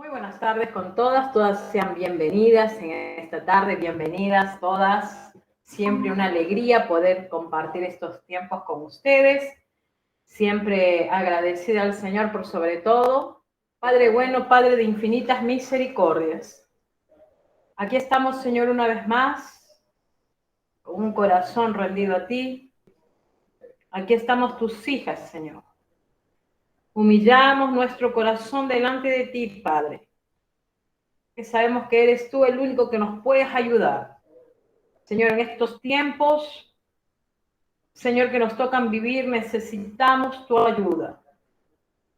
Muy buenas tardes con todas sean bienvenidas en esta tarde, bienvenidas todas. Siempre una alegría poder compartir estos tiempos con ustedes. Siempre agradecida al Señor por sobre todo. Padre bueno, Padre de infinitas misericordias. Aquí estamos, Señor, una vez más, con un corazón rendido a ti. Aquí estamos tus hijas, Señor. Humillamos nuestro corazón delante de ti, Padre. Que sabemos que eres tú el único que nos puedes ayudar. Señor, en estos tiempos, Señor, que nos tocan vivir, necesitamos tu ayuda.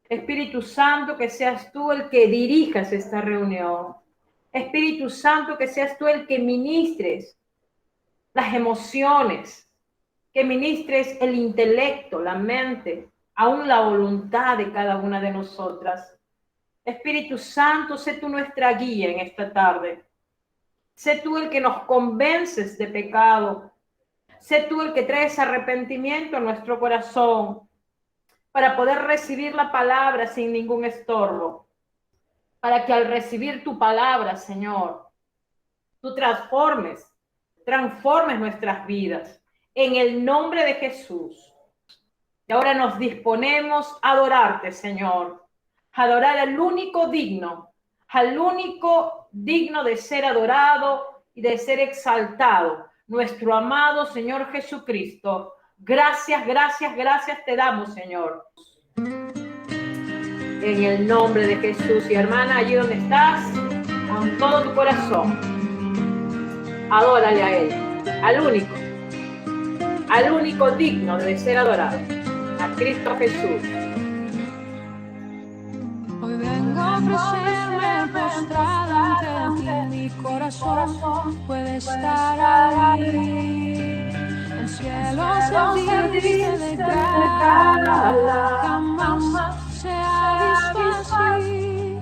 Espíritu Santo, que seas tú el que dirijas esta reunión. Espíritu Santo, que seas tú el que ministres las emociones, que ministres el intelecto, la mente, aún la voluntad de cada una de nosotras. Espíritu Santo, sé tú nuestra guía en esta tarde. Sé tú el que nos convences de pecado. Sé tú el que traes arrepentimiento a nuestro corazón para poder recibir la palabra sin ningún estorbo. Para que al recibir tu palabra, Señor, tú transformes nuestras vidas en el nombre de Jesús. Y ahora nos disponemos a adorarte, Señor, a adorar al único digno de ser adorado y de ser exaltado, nuestro amado Señor Jesucristo. Gracias te damos, Señor. En el nombre de Jesús. Y hermana, allí donde estás, con todo tu corazón, adórale a Él, al único digno de ser adorado, a Cristo Jesús. Hoy vengo a ofrecerme postrada ante ti, mi corazón puede estar ahí. El cielo se viste de gala, jamás se ha visto así.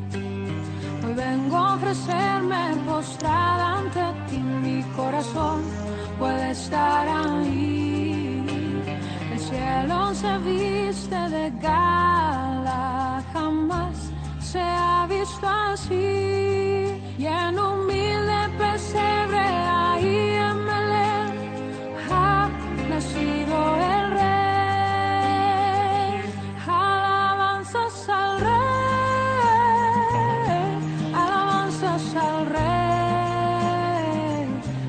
Hoy vengo a ofrecerme postrada ante ti, mi corazón puede estar ahí. El cielo se viste de gala, jamás se ha visto así. Y en humilde pesebre ahí en Belén ha nacido el Rey. Alabanzas al Rey, alabanzas al Rey,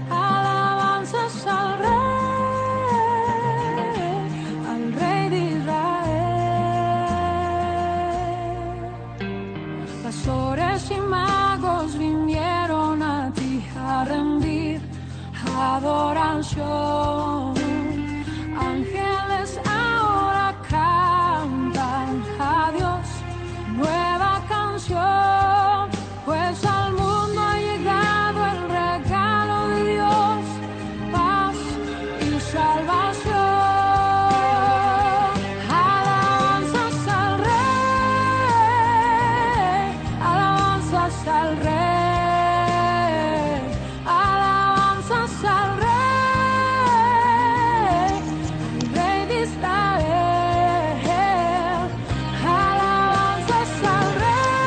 alabanzas al Rey. Pastores y magos vinieron a ti a rendir adoración. Ángeles ahora cantan a Dios nueva canción, pues al mundo ha llegado el regalo de Dios, paz y salvación. Al Rey, alabanzas al Rey, al Rey de Israel, alabanzas al Rey,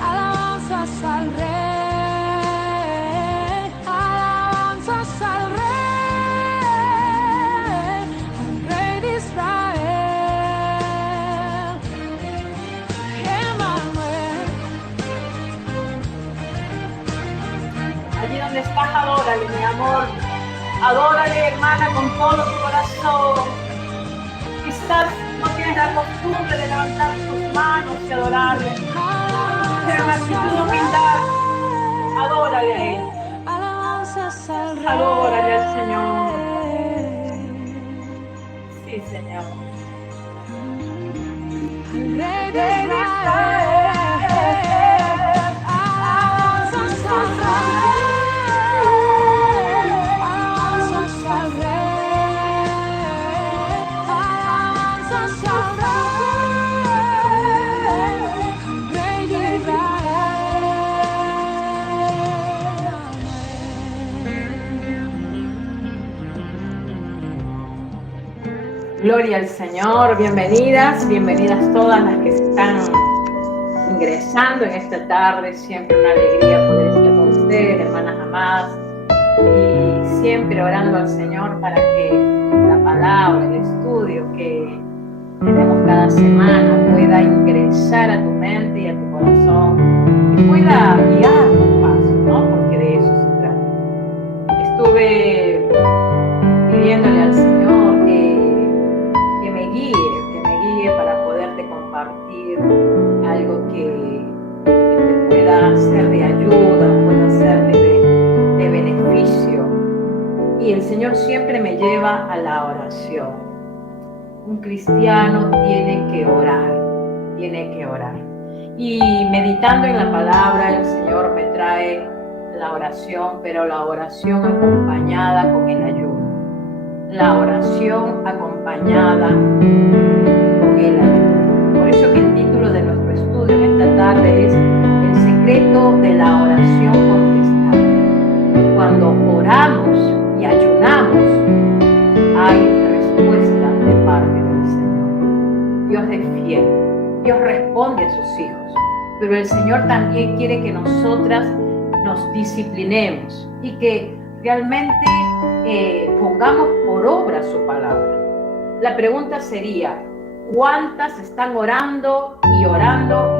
alabanzas al Rey, alabanzas al Rey de Israel. Allí donde estás, adórale, mi amor. Adórale, hermana, con todo tu corazón. Quizás no tienes la costumbre de levantar tus manos y adorarle, pero en actitud de humildad, adórale a Él. Adórale al Señor. Sí, Señor. Rey de Israel. Gloria al Señor, bienvenidas todas las que están ingresando en esta tarde. Siempre una alegría poder estar con ustedes, hermanas amadas, y siempre orando al Señor para que la palabra, el estudio que tenemos cada semana pueda ingresar a tu mente y a tu corazón y pueda guiar tus pasos, ¿no? Porque de eso se trata. Estuve pidiéndole al Señor que me guíe para poderte compartir algo que te pueda ser de ayuda, pueda ser de beneficio. Y el Señor siempre me lleva a la oración. Un cristiano tiene que orar. Y meditando en la palabra, el Señor me trae la oración, pero la oración acompañada con el ayuno. La oración acompañada con el ayuno. Por eso que el título de nuestro estudio en esta tarde es El secreto de la oración contestada. Cuando oramos y ayunamos, hay respuesta de parte del Señor. Dios es fiel, Dios responde a sus hijos, pero el Señor también quiere que nosotras nos disciplinemos y que realmente pongamos por obra su palabra. La pregunta sería, ¿cuántas están orando y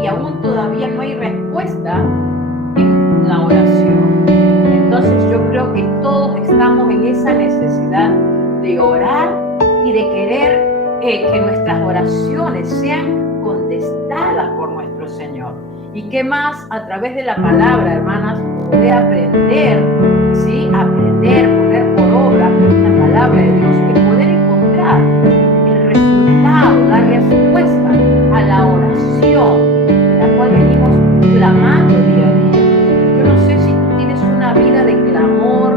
aún todavía no hay respuesta en la oración? Entonces yo creo que todos estamos en esa necesidad de orar y de querer que nuestras oraciones sean contestadas por nuestro Señor. Y qué más a través de la palabra, hermanas, poder aprender, ¿sí? Poner por obra la palabra de Dios y poder encontrar el resultado, la respuesta a la oración de la cual venimos clamando día a día. Yo no sé si tú tienes una vida de clamor,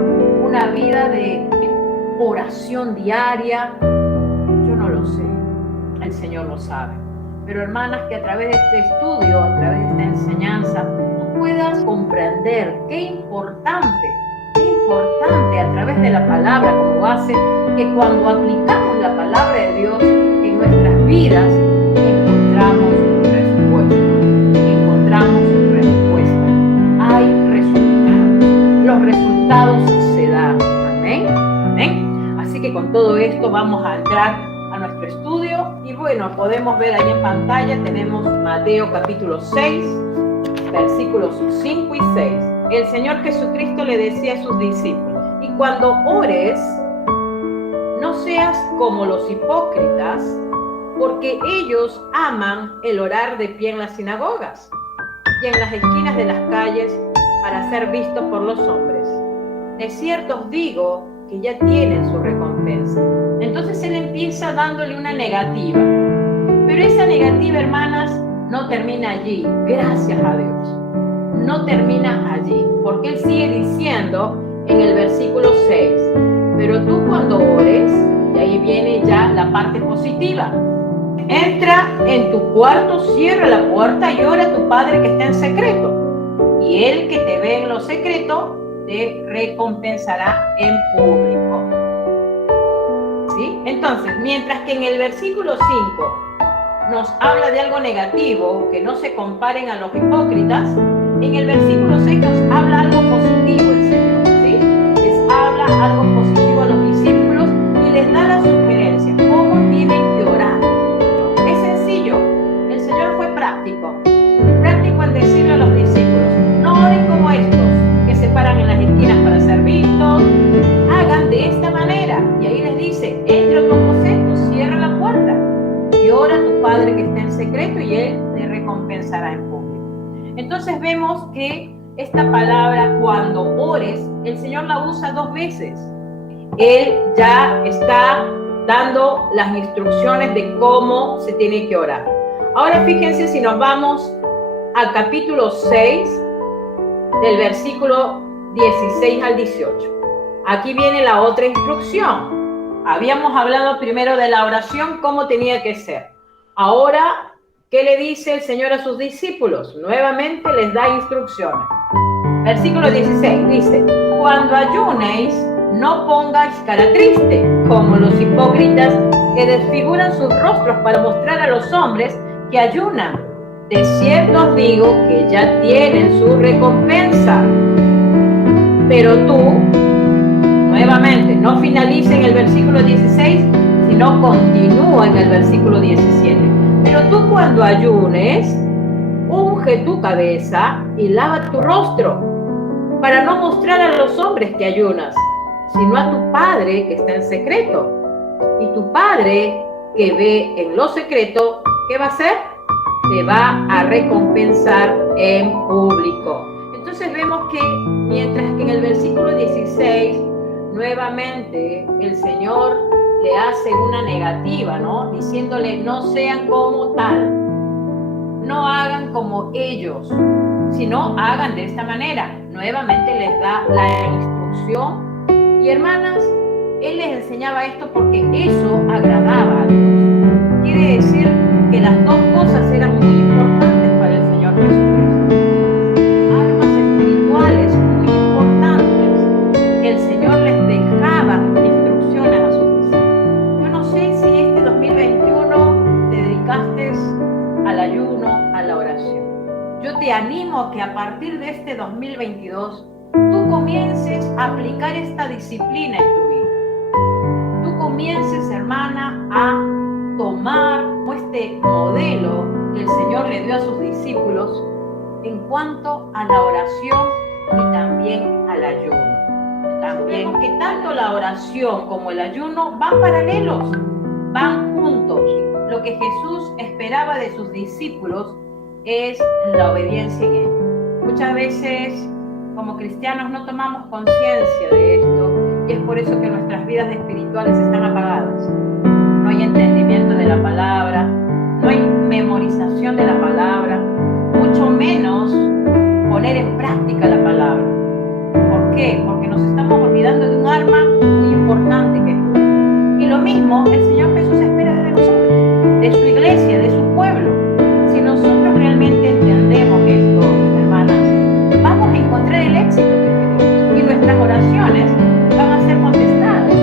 una vida de oración diaria. Yo no lo sé, el Señor lo sabe. Pero hermanas, que a través de este estudio, a través de esta enseñanza, tú puedas comprender qué importante a través de la palabra como base, que cuando aplicamos la palabra de Dios en nuestras vidas, encontramos respuesta. Hay resultados. Los resultados se dan. Amén. Amén. Así que con todo esto vamos a entrar a nuestro estudio y bueno, podemos ver ahí en pantalla, tenemos Mateo capítulo 6, versículos 5 y 6. El Señor Jesucristo le decía a sus discípulos, y cuando ores, no seas como los hipócritas, porque ellos aman el orar de pie en las sinagogas y en las esquinas de las calles para ser vistos por los hombres. De cierto os digo que ya tienen su recompensa. Entonces él empieza dándole una negativa, pero esa negativa, hermanas, no termina allí, gracias a Dios, no termina allí, porque él sigue diciendo en el versículo 6, pero tú cuando ores, y ahí viene ya la parte positiva, entra en tu cuarto, cierra la puerta y ora a tu Padre que está en secreto, y él que te ve en lo secreto te recompensará en público. ¿Sí? Entonces, mientras que en el versículo 5 nos habla de algo negativo, que no se comparen a los hipócritas, en el versículo 6 nos habla algo positivo el Señor, ¿sí? Les habla algo positivo a los discípulos y les da la sugerencia, cómo tienen que orar. Es sencillo, el Señor fue práctico en decirle a los discípulos, no oren como estos, que se paran en las esquinas para ser vistos, hagan de esta manera. Y ahí les dice, entra a tu aposento, cierra la puerta y ora a tu Padre que está en secreto y Él te recompensará en público. Entonces vemos que esta palabra, cuando ores, el Señor la usa 2 veces. Él ya está dando las instrucciones de cómo se tiene que orar. Ahora fíjense si nos vamos al capítulo 6, del versículo 16 al 18. Aquí viene la otra instrucción. Habíamos hablado primero de la oración, cómo tenía que ser. Ahora, ¿qué le dice el Señor a sus discípulos? Nuevamente les da instrucciones. Versículo 16 dice, cuando ayunéis, no pongáis cara triste, como los hipócritas que desfiguran sus rostros para mostrar a los hombres que ayunan. de cierto os digo que ya tienen su recompensa. Pero tú, nuevamente, no finalice en el versículo 16, sino continúa en el versículo 17. Pero tú cuando ayunes, unge tu cabeza y lava tu rostro, para no mostrar a los hombres que ayunas, sino a tu Padre que está en secreto. Y tu Padre que ve en lo secreto, ¿qué va a hacer? Te va a recompensar en público. Entonces vemos que mientras que en el versículo 16 nuevamente el Señor le hace una negativa, ¿no? Diciéndole, no sean como tal, no hagan como ellos, sino hagan de esta manera. Nuevamente les da la instrucción. Y hermanas, Él les enseñaba esto porque eso agradaba a Dios. Quiere decir que las dos cosas eran muy importantes para el Señor Jesucristo. Armas espirituales muy importantes que el Señor les dejaba instrucciones a sus discípulos. Yo no sé si este 2021 te dedicaste al ayuno, a la oración. Yo te animo a que a partir de este 2022 tú comiences a aplicar esta disciplina en tu vida. Tú comiences, hermana, a tomar este modelo que el Señor le dio a sus discípulos en cuanto a la oración y también al ayuno. También que tanto la oración como el ayuno van paralelos, van juntos. Lo que Jesús esperaba de sus discípulos es la obediencia en él. Muchas veces como cristianos no tomamos conciencia de esto y es por eso que nuestras vidas espirituales están apagadas. No hay entendimiento de la palabra, no hay memorización de la palabra, mucho menos poner en práctica la palabra. ¿Por qué? Porque nos estamos olvidando de un arma muy importante que es Dios. Y lo mismo el Señor Jesús espera de nosotros, de su iglesia, de su pueblo. Si nosotros realmente entendemos esto, hermanas, vamos a encontrar el éxito que queremos y nuestras oraciones van a ser contestadas.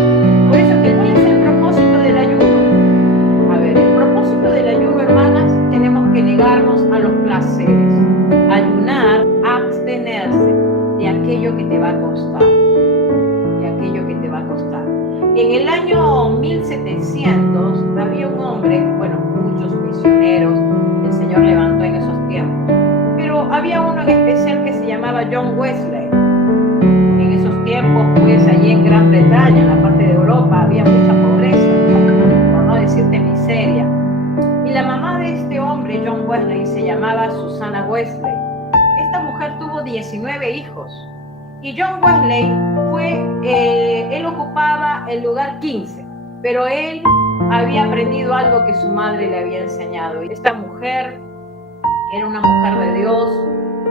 Por eso que ¿cuál es el propósito del ayuno? A ver, el propósito del ayuno, hermanas, tenemos que negarnos a los placeres. Ayunar, abstenerse de aquello que te va a costar. De aquello que te va a costar. En el año 1700 había un hombre, bueno, muchos misioneros el Señor levantó en esos tiempos, pero había uno en especial que se llamaba John Wesley. En esos tiempos, pues allí en Gran Bretaña, en la parte de Europa, había mucha pobreza, por no decirte miseria. Y la mamá de este hombre, John Wesley, se llamaba Susana Wesley. Esta mujer tuvo 19 hijos. Y John Wesley él ocupaba el lugar 15, pero él había aprendido algo que su madre le había enseñado. Y esta mujer era una mujer de Dios.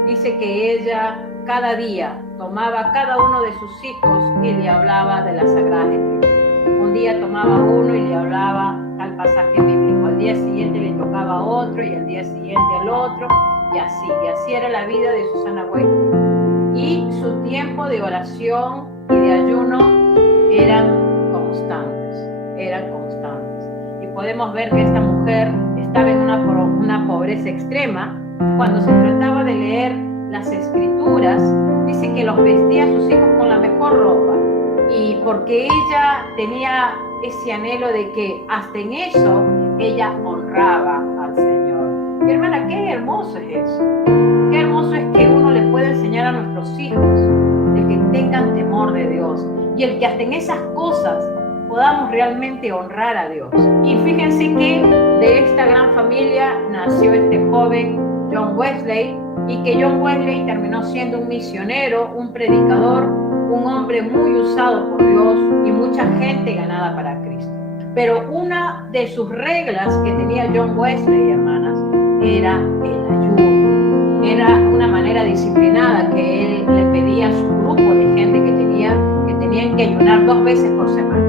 Dice que ella cada día tomaba a cada uno de sus hijos y le hablaba de la Sagrada Escritura. Un día tomaba uno y le hablaba tal pasaje bíblico, al día siguiente le tocaba otro y al día siguiente al otro, y así era la vida de Susana Wesley. Y su tiempo de oración y de ayuno eran constantes. Y podemos ver que esta mujer estaba en una pobreza extrema. Cuando se trataba de leer las escrituras, dice que los vestía a sus hijos con la mejor ropa. Y porque ella tenía ese anhelo de que hasta en eso ella honraba al Señor. Y hermana, qué hermoso es eso. Qué hermoso es que uno le pueda enseñar a nuestros hijos el que tengan temor de Dios y el que hasta en esas cosas podamos realmente honrar a Dios. Y fíjense que de esta gran familia nació este joven John Wesley, y que John Wesley terminó siendo un misionero, un predicador, un hombre muy usado por Dios y mucha gente ganada para Cristo. Pero una de sus reglas que tenía John Wesley, hermanas, era el ayuno. Era una manera disciplinada que él le pedía a su grupo de gente que tenían que ayunar 2 veces por semana.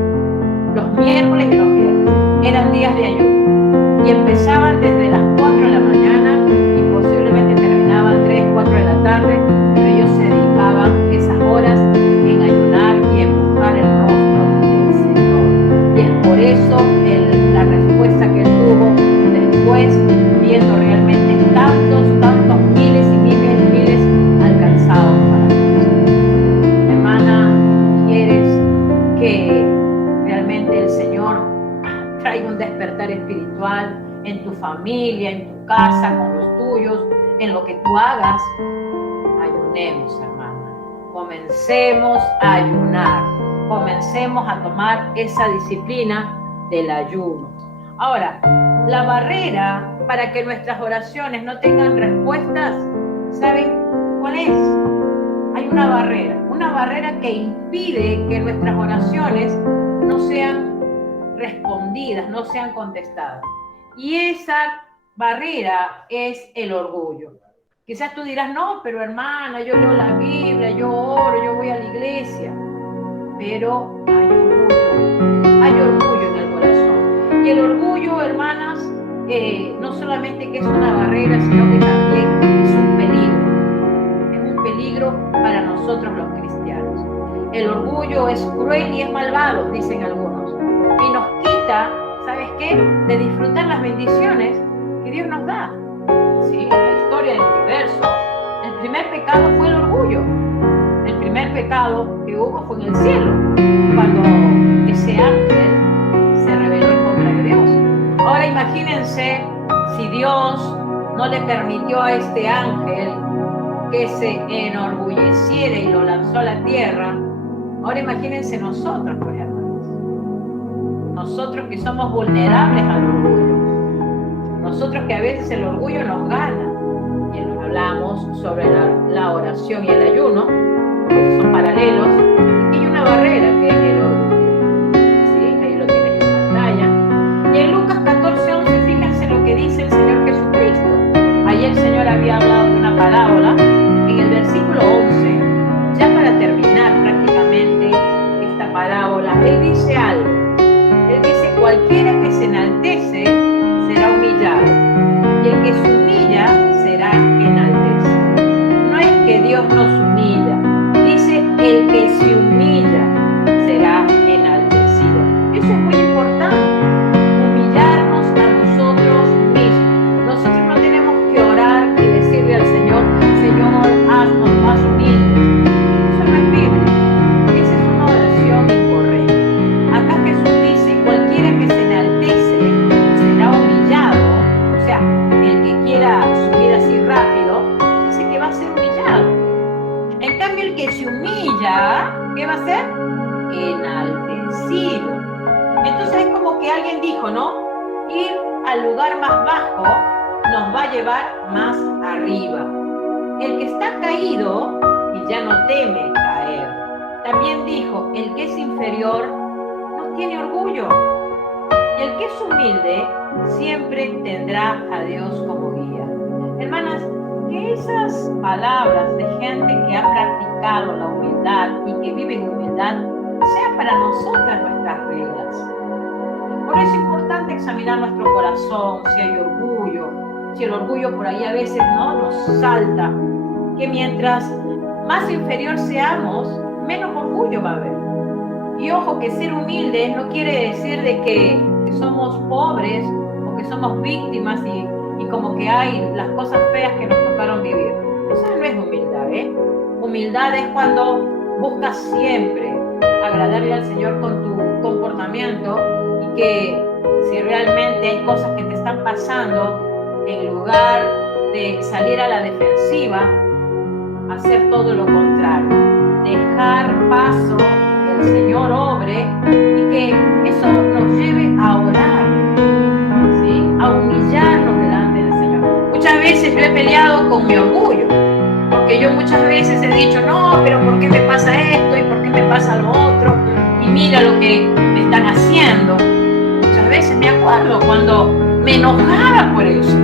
Los miércoles y los viernes eran días de ayuno y empezaban desde las 4 de la mañana y posiblemente terminaban 3, 4 de la tarde, pero ellos se dedicaban esas horas en ayunar y en buscar el rostro del Señor. Y es por eso la respuesta que él tuvo después, viendo realmente tanto casa, con los tuyos, en lo que tú hagas. Ayunemos, hermana. Comencemos a ayunar. Comencemos a tomar esa disciplina del ayuno. Ahora, la barrera para que nuestras oraciones no tengan respuestas, ¿saben cuál es? Hay una barrera que impide que nuestras oraciones no sean respondidas, no sean contestadas. Y esa barrera es el orgullo. Quizás tú dirás, no, pero hermana, yo leo la Biblia, yo oro, yo voy a la iglesia. Pero hay orgullo en el corazón. Y el orgullo, hermanas, no solamente que es una barrera, sino que también es un peligro. Es un peligro para nosotros los cristianos. El orgullo es cruel y es malvado, dicen algunos. Y nos quita, ¿sabes qué? De disfrutar las bendiciones que Dios nos da. ¿Sí? La historia del universo, el primer pecado fue el orgullo. El primer pecado que hubo fue en el cielo, cuando ese ángel se rebeló en contra de Dios. Ahora imagínense si Dios no le permitió a este ángel que se enorgulleciera y lo lanzó a la tierra. Ahora imagínense nosotros, pues, hermanos. Nosotros que somos vulnerables al orgullo. Nosotros que a veces el orgullo nos gana. Y nos hablamos sobre la oración y el ayuno, que son paralelos, y que hay una barrera que es el orgullo. ¿Sí? Ahí lo tienes en pantalla. Y en Lucas 14:11, fíjense lo que dice el Señor Jesucristo. Ahí el Señor había hablado de una parábola. En el versículo 11, ya para terminar prácticamente esta parábola, Él dice algo. Él dice, cualquiera que se enaltece será humillado, y el que se humilla será enaltecido. No es que Dios nos humilla, dice el que se humilla será enaltecido. Eso es muy importante, humillarnos a nosotros mismos. Nosotros no tenemos que orar y decirle al Señor, Señor, haznos más humildes. Eso no es bíblico, esa es una oración incorrecta. Acá Jesús dice, cualquiera que se enaltece será humillado. O sea, el que quiera subir así rápido, dice que va a ser humillado. En cambio, el que se humilla, ¿qué va a ser? Enaltecido. Entonces es como que alguien dijo, ¿no? Ir al lugar más bajo nos va a llevar más arriba. El que está caído y ya no teme caer. También dijo, el que es inferior no tiene orgullo. Y el que es humilde siempre tendrá a Dios como guía. Hermanas, que esas palabras de gente que ha practicado la humildad y que vive en humildad sean para nosotras nuestras reglas. Por eso es importante examinar nuestro corazón, si hay orgullo, si el orgullo por ahí a veces no nos salta, que mientras más inferior seamos, menos orgullo va a haber. Y ojo, que ser humilde no quiere decir de que somos pobres o que somos víctimas y como que hay las cosas feas que nos tocaron vivir. Eso no es humildad, ¿eh? Humildad es cuando buscas siempre agradarle al Señor con tu comportamiento y que si realmente hay cosas que te están pasando, en lugar de salir a la defensiva, hacer todo lo contrario, dejar paso que el Señor obre y que eso nos lleve a orar, ¿sí? A humillarnos delante del Señor. Muchas veces yo he peleado con mi orgullo, porque yo muchas veces he dicho, no, pero ¿por qué me pasa esto? ¿Y por qué me pasa lo otro? Y mira lo que me están haciendo. Muchas veces me acuerdo cuando me enojaba por eso.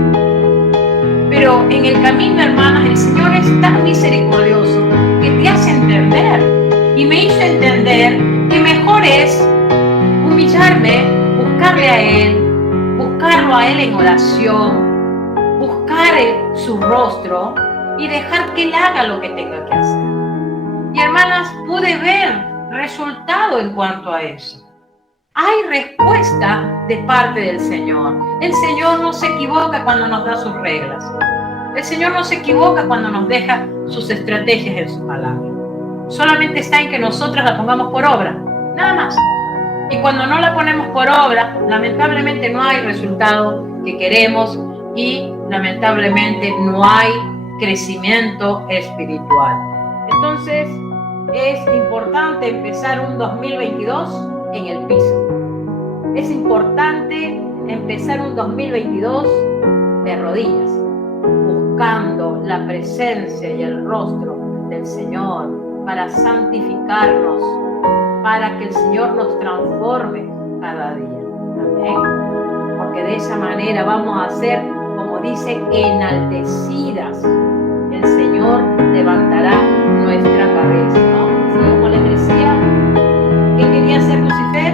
Pero en el camino, hermanas, el Señor es tan misericordioso que te hace entender. Y me hizo entender que mejor es humillarme, buscarle a Él, buscarlo a Él en oración, buscar su rostro y dejar que Él haga lo que tenga que hacer. Y hermanas, pude ver resultado en cuanto a eso. Hay respuesta de parte del Señor. El Señor no se equivoca cuando nos da sus reglas. El Señor no se equivoca cuando nos deja sus estrategias en su palabra. Solamente está en que nosotras la pongamos por obra, nada más. Y cuando no la ponemos por obra, lamentablemente no hay resultado que queremos y lamentablemente no hay crecimiento espiritual. Entonces, es importante empezar un 2022 en el piso. Es importante empezar un 2022 de rodillas, buscando la presencia y el rostro del Señor para santificarnos, para que el Señor nos transforme cada día. Amén. Porque de esa manera vamos a ser, como dice, enaltecidas. El Señor levantará nuestra cabeza, ¿no? Así como les decía, ¿qué quería hacer Lucifer?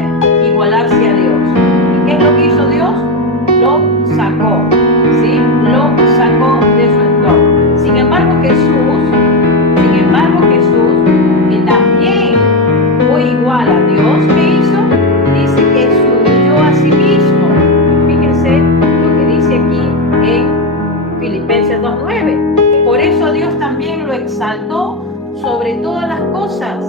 Igualarse a Dios. ¿Y qué es lo que hizo Dios? Lo sacó, ¿sí? Lo sacó de su entorno. Sin embargo, Jesús, que también fue igual a Dios, ¿qué hizo? Dice que se humilló a sí mismo. Fíjense lo que dice aquí en Filipenses 2:9. Por eso Dios también lo exaltó sobre todas las cosas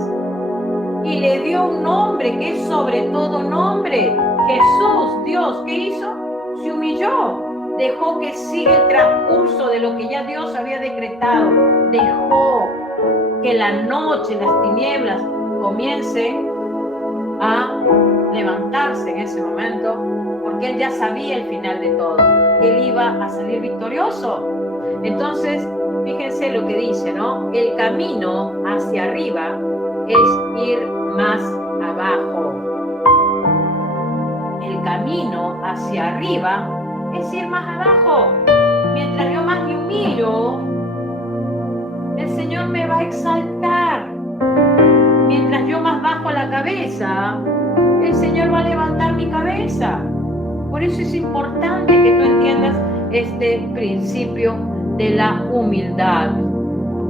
y le dio un nombre que es sobre todo nombre. Jesús, Dios, ¿qué hizo? Se humilló, dejó que siga el transcurso de lo que ya Dios había decretado, dejó que la noche, las tinieblas comiencen a levantarse en ese momento, porque él ya sabía el final de todo, que él iba a salir victorioso. Entonces, fíjense lo que dice, ¿no? El camino hacia arriba es ir más abajo. El camino hacia arriba es ir más abajo. Mientras yo más me humillo, el Señor me va a exaltar. Mientras yo más bajo la cabeza, el Señor va a levantar mi cabeza. Por eso es importante que tú entiendas este principio de la humildad.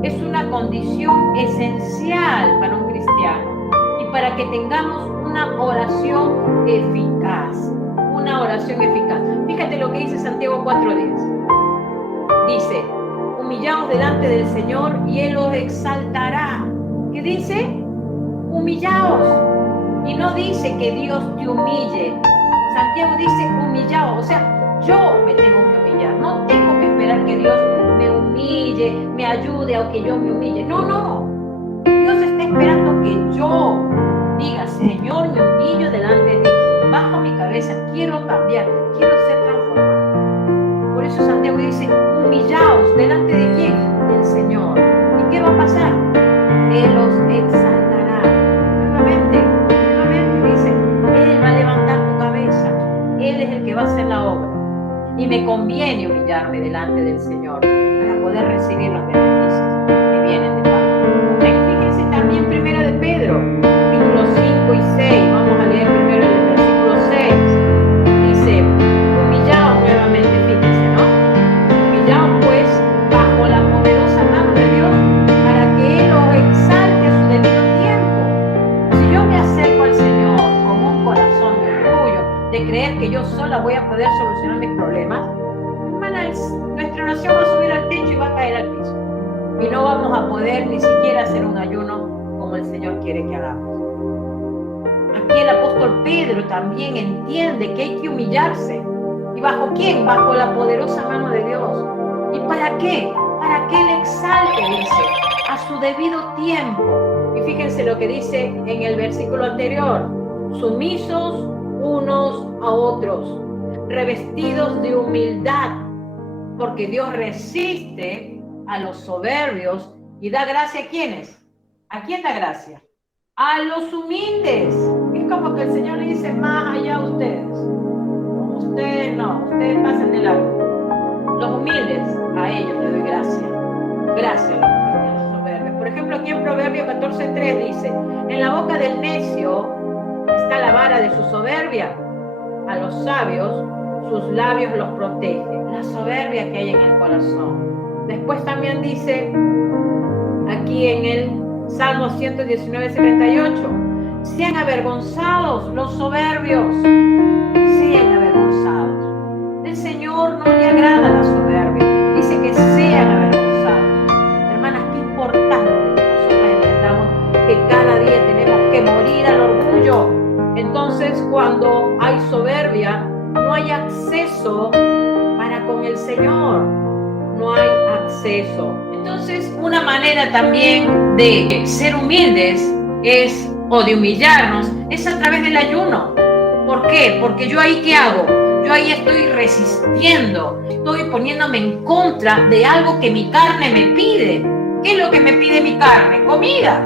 Es una condición esencial para un cristiano y para que tengamos una oración eficaz. Una oración eficaz. Fíjate lo que dice Santiago 4:10. Dice, humillaos delante del Señor y Él os exaltará. ¿Qué dice? Humillaos. Y no dice que Dios te humille. Santiago dice humillaos. O sea, yo me tengo que humillar. No tengo que esperar que Dios me humille, me ayude a que yo me humille. No, no. Dios está esperando que yo diga, Señor, me humillo delante de ti. Bajo mi cabeza, quiero cambiar, quiero ser transformado. Por eso Santiago dice, humillaos delante de quién? Del Señor. ¿Y qué va a pasar? Él os exaltará. Nuevamente dice, Él va a levantar tu cabeza. Él es el que va a hacer la obra. Y me conviene humillarme delante del Señor para poder recibir los beneficios que vienen de parte. Fíjense también primera de Pedro, capítulos 5 y 6. Vamos a leer primero el versículo 6. Dice, humillaos nuevamente, fíjense, ¿no? Humillaos pues bajo la poderosa mano de Dios para que Él os exalte a su debido tiempo. Si yo me acerco al Señor con un corazón de orgullo, de creer que yo sola voy a poder solucionar mis problemas, hermanas, nuestra oración va a subir al techo y va a caer al piso. Y no vamos a poder ni siquiera hacer un ayuno como el Señor quiere que hagamos. Aquí el apóstol Pedro también entiende que hay que humillarse. ¿Y bajo quién? Bajo la poderosa mano de Dios. ¿Y para qué? Para que Él exalte, dice, a su debido tiempo. Y fíjense lo que dice en el versículo anterior. Sumisos unos a otros, revestidos de humildad, porque Dios resiste a los soberbios y da gracia a ¿quiénes? ¿A quién da gracia? A los humildes. Es como que el Señor le dice, más allá a ustedes. Ustedes no, ustedes pasan de largo. Los humildes, a ellos les doy gracia. Gracias a los soberbios. Por ejemplo, aquí en Proverbios 14:3 dice, en la boca del necio está la vara de su soberbia. A los sabios, sus labios los protegen. La soberbia que hay en el corazón. Después también dice, aquí en el Salmo 119:78, sean avergonzados los soberbios, sean avergonzados. El Señor no le agrada la soberbia, dice que sean avergonzados. Hermanas, qué importante que nosotras entendamos que cada día tenemos que morir al orgullo. Entonces, cuando hay soberbia, no hay acceso para con el Señor. hace eso. Entonces, una manera también de ser humildes o de humillarnos, es a través del ayuno. ¿Por qué? Porque yo ahí, ¿qué hago? Yo ahí estoy resistiendo, estoy poniéndome en contra de algo que mi carne me pide. ¿Qué es lo que me pide mi carne? Comida.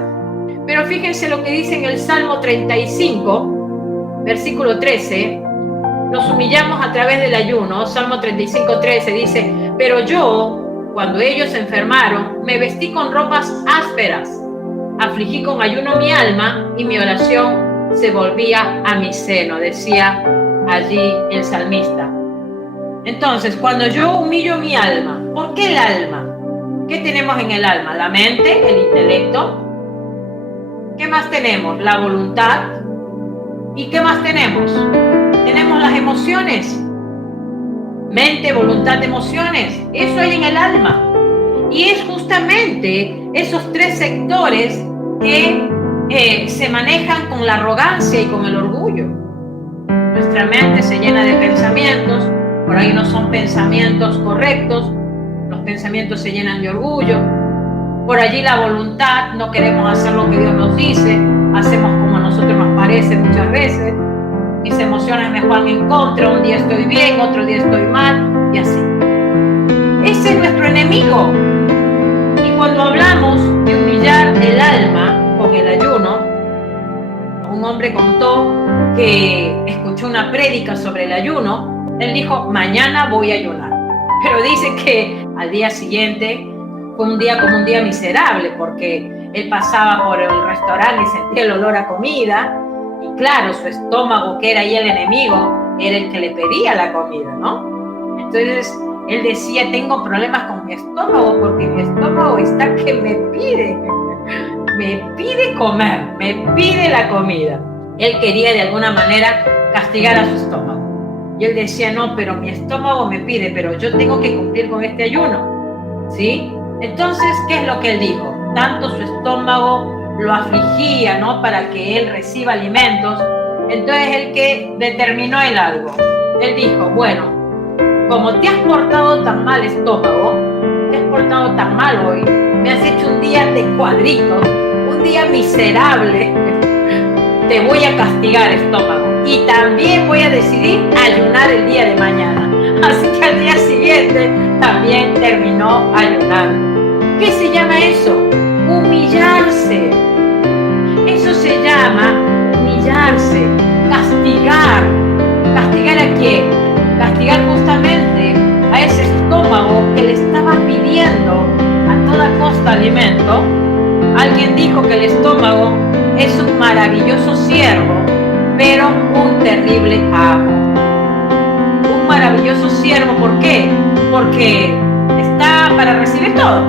Pero fíjense lo que dice en el Salmo 35, versículo 13. Nos humillamos a través del ayuno. Salmo 35, 13 dice: pero yo, cuando ellos se enfermaron, me vestí con ropas ásperas, afligí con ayuno mi alma y mi oración se volvía a mi seno, decía allí el salmista. Entonces, cuando yo humillo mi alma, ¿por qué el alma? ¿Qué tenemos en el alma? La mente, el intelecto. ¿Qué más tenemos? La voluntad. ¿Y qué más tenemos? Tenemos las emociones. Mente, voluntad, emociones. Eso hay en el alma. Y es justamente esos tres sectores que se manejan con la arrogancia y con el orgullo. Nuestra mente se llena de pensamientos, por ahí no son pensamientos correctos, los pensamientos se llenan de orgullo. Por allí la voluntad, no queremos hacer lo que Dios nos dice, hacemos como a nosotros nos parece muchas veces. Mis emociones me juegan en contra, un día estoy bien, otro día estoy mal, y así. Ese es nuestro enemigo. Y cuando hablamos de humillar el alma con el ayuno, un hombre contó que escuchó una prédica sobre el ayuno. Él dijo: mañana voy a ayunar. Pero dice que al día siguiente fue un día como un día miserable, porque él pasaba por el restaurante y sentía el olor a comida, y claro, su estómago, que era ahí el enemigo, era el que le pedía la comida, ¿no? Entonces él decía: tengo problemas con mi estómago, porque mi estómago está que me pide comer, me pide la comida. Él quería de alguna manera castigar a su estómago. Y él decía: no, pero mi estómago me pide, pero yo tengo que cumplir con este ayuno, ¿sí? Entonces, ¿qué es lo que él dijo? Tanto su estómago lo afligía, ¿no?, para que él reciba alimentos. Entonces, él que determinó el algo. Él dijo: bueno, como te has portado tan mal, estómago, te has portado tan mal hoy, me has hecho un día de cuadritos, un día miserable, te voy a castigar, estómago. Y también voy a decidir ayunar el día de mañana. Así que al día siguiente también terminó ayunando. ¿Qué se llama eso? Humillarse. Eso se llama humillarse, castigar. ¿Castigar a quién? Castigar justamente a ese estómago que le estaba pidiendo a toda costa alimento. Alguien dijo que el estómago es un maravilloso siervo, pero un terrible amo. Un maravilloso siervo, ¿por qué? Porque está para recibir todo,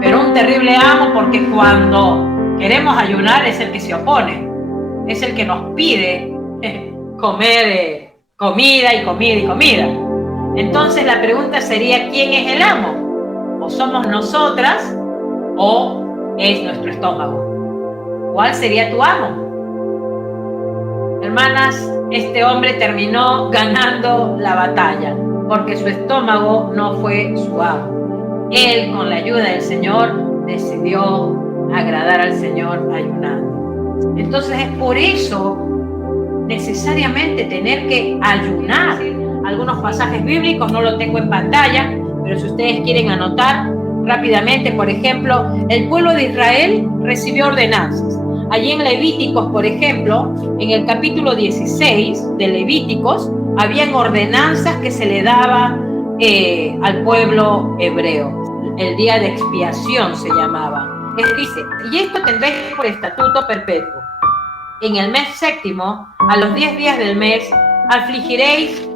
pero un terrible amo porque cuando queremos ayunar es el que se opone, es el que nos pide comer comida y comida y comida. Entonces la pregunta sería: ¿quién es el amo? ¿O somos nosotras o es nuestro estómago? ¿Cuál sería tu amo? Hermanas, este hombre terminó ganando la batalla porque su estómago no fue su amo. Él, con la ayuda del Señor, decidió agradar al Señor ayunando. Entonces es por eso necesariamente tener que ayunar. Algunos pasajes bíblicos no lo tengo en pantalla, pero si ustedes quieren anotar rápidamente, por ejemplo, el pueblo de Israel recibió ordenanzas. Allí en Levíticos, por ejemplo, en el capítulo 16 de Levíticos, habían ordenanzas que se le daba al pueblo hebreo. El día de expiación se llamaba. Dice: y esto tendréis por estatuto perpetuo. En el mes séptimo, a los 10 días del mes, afligiréis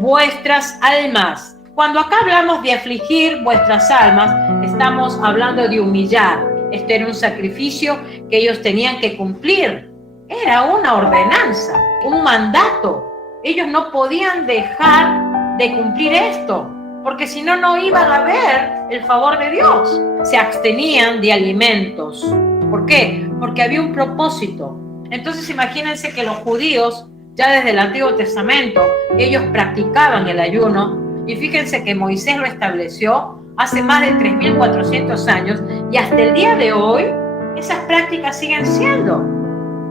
vuestras almas. Cuando acá hablamos de afligir vuestras almas, estamos hablando de humillar. Este era un sacrificio que ellos tenían que cumplir. Era una ordenanza, un mandato. Ellos no podían dejar de cumplir esto, porque si no, no iban a ver el favor de Dios. Se abstenían de alimentos. ¿Por qué? Porque había un propósito. Entonces imagínense que los judíos, ya desde el Antiguo Testamento, ellos practicaban el ayuno, y fíjense que Moisés lo estableció hace más de 3.400 años, y hasta el día de hoy esas prácticas siguen siendo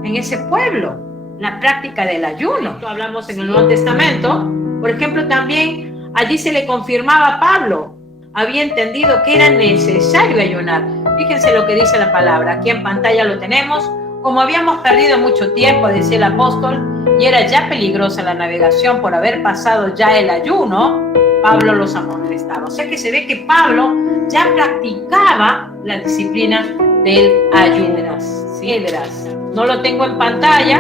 en ese pueblo, la práctica del ayuno. Hablamos en el Nuevo Testamento, por ejemplo, también allí se le confirmaba a Pablo, había entendido que era necesario ayunar. Fíjense lo que dice la palabra, aquí en pantalla lo tenemos. Como habíamos perdido mucho tiempo, decía el apóstol, y era ya peligrosa la navegación por haber pasado ya el ayuno, Pablo los amonestaba. O sea que se ve que Pablo ya practicaba la disciplina del ayuno. Edras. No lo tengo en pantalla,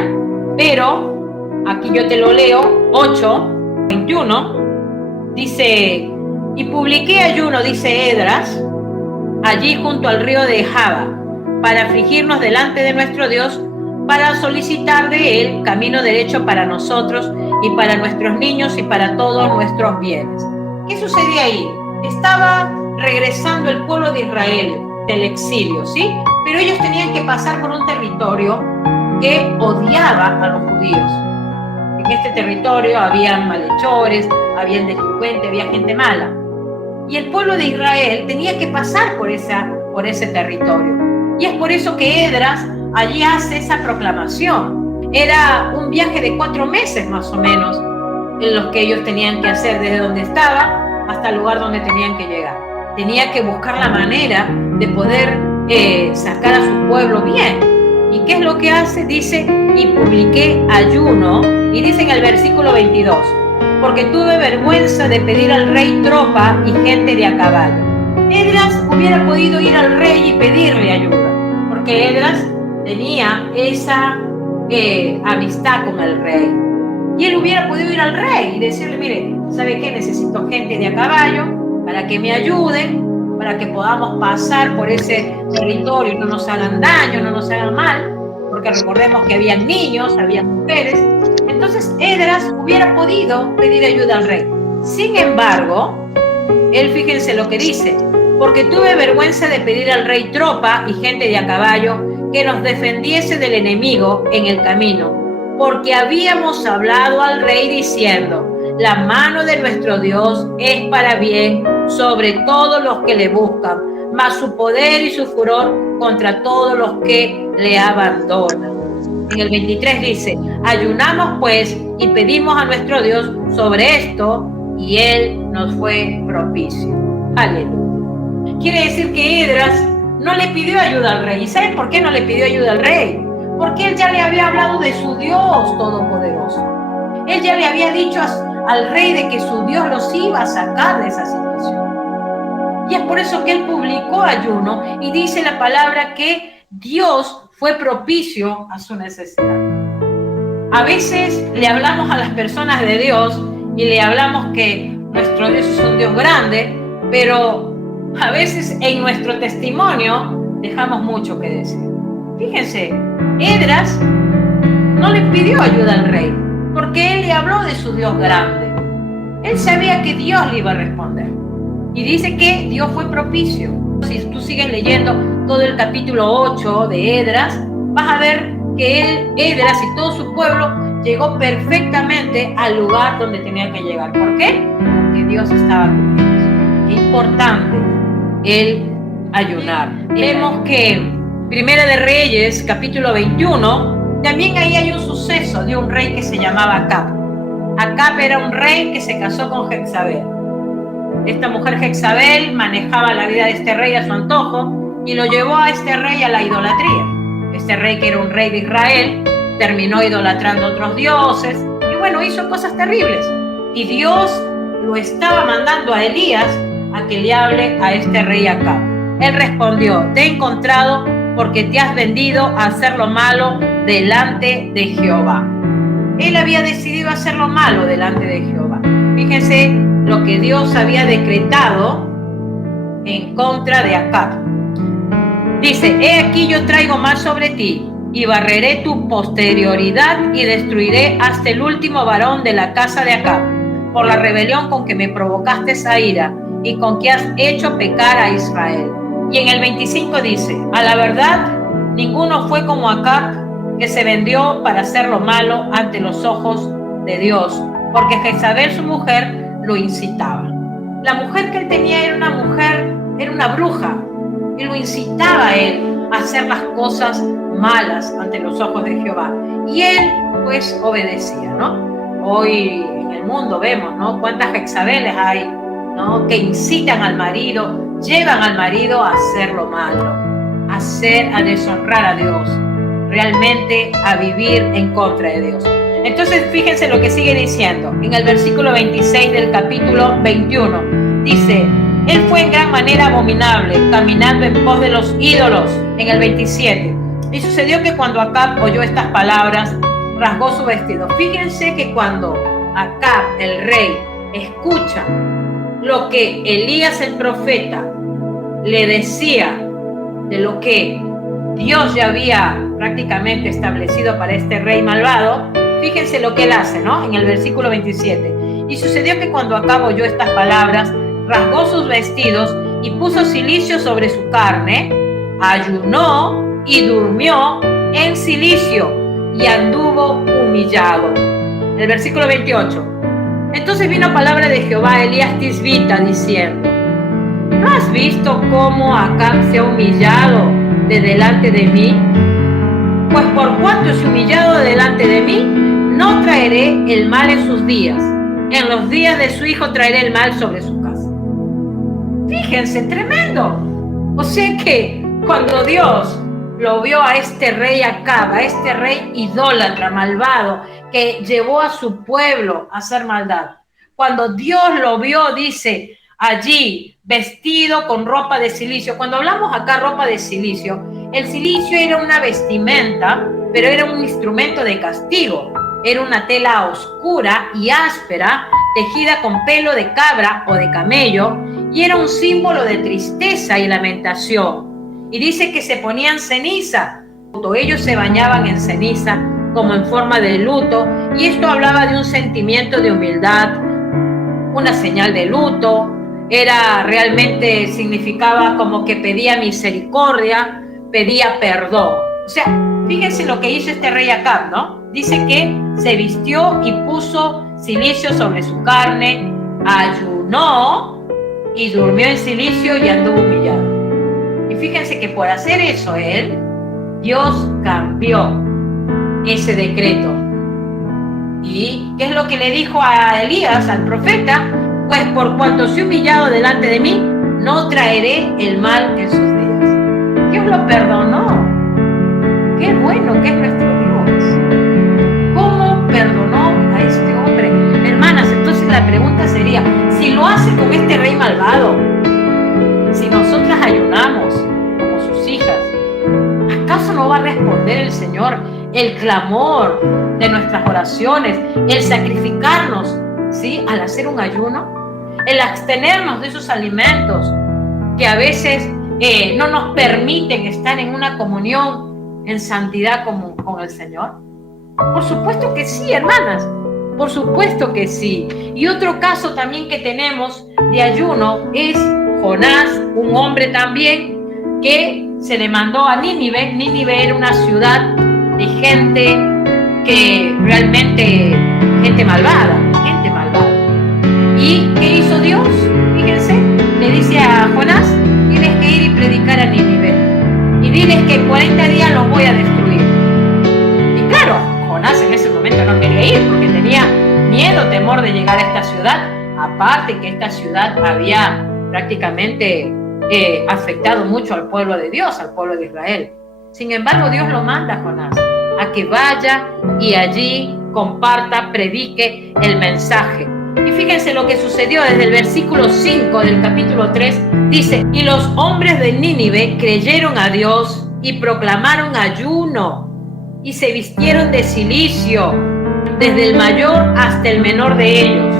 pero aquí yo te lo leo, 8:21, dice, y publiqué ayuno, dice Edras, allí junto al río de Jaba, para afligirnos delante de nuestro Dios, para solicitar de Él camino derecho para nosotros y para nuestros niños y para todos nuestros bienes. ¿Qué sucedía ahí? Estaba regresando el pueblo de Israel del exilio, ¿sí? Pero ellos tenían que pasar por un territorio que odiaba a los judíos. En este territorio había malhechores, había delincuentes, había gente mala. Y el pueblo de Israel tenía que pasar por ese territorio. Y es por eso que Edras allí hace esa proclamación. Era un viaje de 4 meses más o menos en los que ellos tenían que hacer desde donde estaban hasta el lugar donde tenían que llegar. Tenía que buscar la manera de poder sacar a su pueblo bien. ¿Y qué es lo que hace? Dice, y publiqué ayuno, y dice en el versículo 22, porque tuve vergüenza de pedir al rey tropa y gente de a caballo. Edras hubiera podido ir al rey y pedirle ayuda, porque Edras tenía esa amistad con el rey. Y él hubiera podido ir al rey y decirle, mire, ¿sabe qué? Necesito gente de a caballo para que me ayuden, para que podamos pasar por ese territorio y no nos hagan daño, no nos hagan mal, porque recordemos que había niños, había mujeres. Entonces Edras hubiera podido pedir ayuda al rey. Sin embargo, él, fíjense lo que dice, porque tuve vergüenza de pedir al rey tropa y gente de a caballo que nos defendiese del enemigo en el camino, porque habíamos hablado al rey diciendo, la mano de nuestro Dios es para bien sobre todos los que le buscan, mas su poder y su furor contra todos los que le abandonan. En el 23 dice, ayunamos pues y pedimos a nuestro Dios sobre esto, y él nos fue propicio. Aleluya. Quiere decir que Edras no le pidió ayuda al rey. ¿Y saben por qué no le pidió ayuda al rey? Porque él ya le había hablado de su Dios todopoderoso. Él ya le había dicho al rey de que su Dios los iba a sacar de esa situación. Y es por eso que él publicó ayuno y dice la palabra que Dios fue propicio a su necesidad. A veces le hablamos a las personas de Dios y le hablamos que nuestro Dios es un Dios grande, pero a veces en nuestro testimonio dejamos mucho que decir. Fíjense, Edras no le pidió ayuda al rey, porque él le habló de su Dios grande. Él sabía que Dios le iba a responder. Y dice que Dios fue propicio. Si tú sigues leyendo todo el capítulo 8 de Edras, vas a ver que Edras y todo su pueblo llegó perfectamente al lugar donde tenía que llegar. ¿Por qué? Porque Dios estaba con ellos. Qué importante el ayunar. Vemos que Primera de Reyes, capítulo 21, también ahí hay un suceso de un rey que se llamaba Acab. Acab era un rey que se casó con Jezabel. Esta mujer Jezabel manejaba la vida de este rey a su antojo y lo llevó a este rey a la idolatría. Este rey, que era un rey de Israel, terminó idolatrando a otros dioses y bueno, hizo cosas terribles. Y Dios lo estaba mandando a Elías a que le hable a este rey Acab. Él respondió, te he encontrado porque te has vendido a hacer lo malo delante de Jehová. Él había decidido hacer lo malo delante de Jehová. Fíjense lo que Dios había decretado en contra de Acab. Dice, he aquí yo traigo mal sobre ti, y barreré tu posterioridad y destruiré hasta el último varón de la casa de Acab, por la rebelión con que me provocaste a ira, y con que has hecho pecar a Israel. Y en el 25 dice, a la verdad, ninguno fue como Acab, que se vendió para hacer lo malo ante los ojos de Dios, porque Jezabel su mujer lo incitaba. La mujer que él tenía era una mujer, era una bruja, y lo incitaba a él a hacer las cosas malas ante los ojos de Jehová. Y él, pues, obedecía, ¿no? Hoy en el mundo vemos, ¿no? Cuántas Jezabelles hay, ¿no? Que incitan al marido, llevan al marido a hacer lo malo, a deshonrar a Dios, realmente a vivir en contra de Dios. Entonces, fíjense lo que sigue diciendo. En el versículo 26 del capítulo 21, dice: él fue en gran manera abominable, caminando en pos de los ídolos. En el 27, y sucedió que cuando Acab oyó estas palabras, rasgó su vestido. Fíjense que cuando Acab, el rey, escucha lo que Elías el profeta le decía de lo que Dios ya había prácticamente establecido para este rey malvado, fíjense lo que él hace, ¿no? En el versículo 27. Y sucedió que cuando Acab oyó estas palabras, rasgó sus vestidos y puso cilicio sobre su carne, ayunó y durmió en cilicio y anduvo humillado. El versículo 28. Entonces vino palabra de Jehová a Elías Tisbita diciendo: ¿no has visto cómo Acab se ha humillado de delante de mí? Pues por cuanto se ha humillado de delante de mí, no traeré el mal en sus días. En los días de su hijo traeré el mal sobre su casa. Fíjense, tremendo. O sea que cuando Dios lo vio a este rey Acab, a este rey idólatra, malvado, que llevó a su pueblo a hacer maldad, cuando Dios lo vio, dice allí, vestido con ropa de silicio. Cuando hablamos acá ropa de silicio, el silicio era una vestimenta, pero era un instrumento de castigo. Era una tela oscura y áspera, tejida con pelo de cabra o de camello, y era un símbolo de tristeza y lamentación. Y dice que se ponían ceniza. Ellos se bañaban en ceniza como en forma de luto, y esto hablaba de un sentimiento de humildad, una señal de luto. Realmente significaba como que pedía misericordia, pedía perdón. O sea, fíjense lo que hizo este rey Acab, ¿no? Dice que se vistió y puso cilicio sobre su carne, ayunó y durmió en cilicio y anduvo humillado. Y fíjense que por hacer eso Dios cambió ese decreto. ¿Y qué es lo que le dijo a Elías, al profeta? Pues por cuanto se ha humillado delante de mí, no traeré el mal en sus días. Dios lo perdonó. Qué bueno que es nuestro Dios. ¿Cómo perdonó a este hombre? Hermanas, entonces la pregunta sería, si lo hace con este rey malvado, si nosotras ayunamos como sus hijas, ¿acaso no va a responder el Señor el clamor de nuestras oraciones, el sacrificarnos, ¿sí?, al hacer un ayuno, el abstenernos de esos alimentos que a veces no nos permiten estar en una comunión en santidad con el Señor? Por supuesto que sí, hermanas, por supuesto que sí. Y otro caso también que tenemos de ayuno es Jonás, un hombre también que se le mandó a Nínive. Nínive era una ciudad de gente que realmente, gente malvada. ¿Y qué hizo Dios? Fíjense, le dice a Jonás: tienes que ir y predicar a Nínive y diles que en 40 días los voy a destruir. Y claro, Jonás en ese momento no quería ir porque tenía miedo, temor de llegar a esta ciudad. Aparte que esta ciudad había prácticamente afectado mucho al pueblo de Dios, al pueblo de Israel. Sin embargo, Dios lo manda a Jonás a que vaya y allí comparta, predique el mensaje. Y fíjense lo que sucedió desde el versículo 5 del capítulo 3. Dice: y los hombres de Nínive creyeron a Dios y proclamaron ayuno y se vistieron de cilicio, desde el mayor hasta el menor de ellos.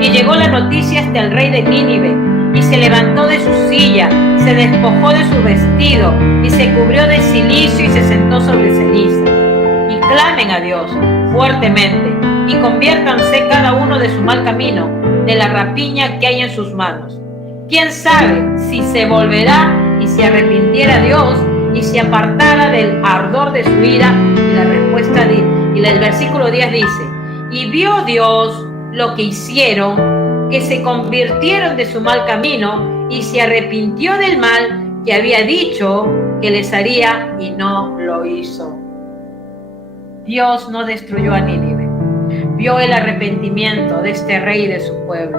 Y llegó la noticia hasta el rey de Nínive, y se levantó de su silla, se despojó de su vestido y se cubrió de cilicio y se sentó sobre ceniza. Y clamen a Dios fuertemente y conviértanse cada uno de su mal camino, de la rapiña que hay en sus manos. ¿Quién sabe si se volverá y se arrepintiera Dios y se apartara del ardor de su ira? Y la respuesta y el versículo 10 dice: y vio Dios lo que hicieron, que se convirtieron de su mal camino y se arrepintió del mal que había dicho que les haría y no lo hizo. Dios no destruyó a Nínive. Vio el arrepentimiento de este rey y de su pueblo.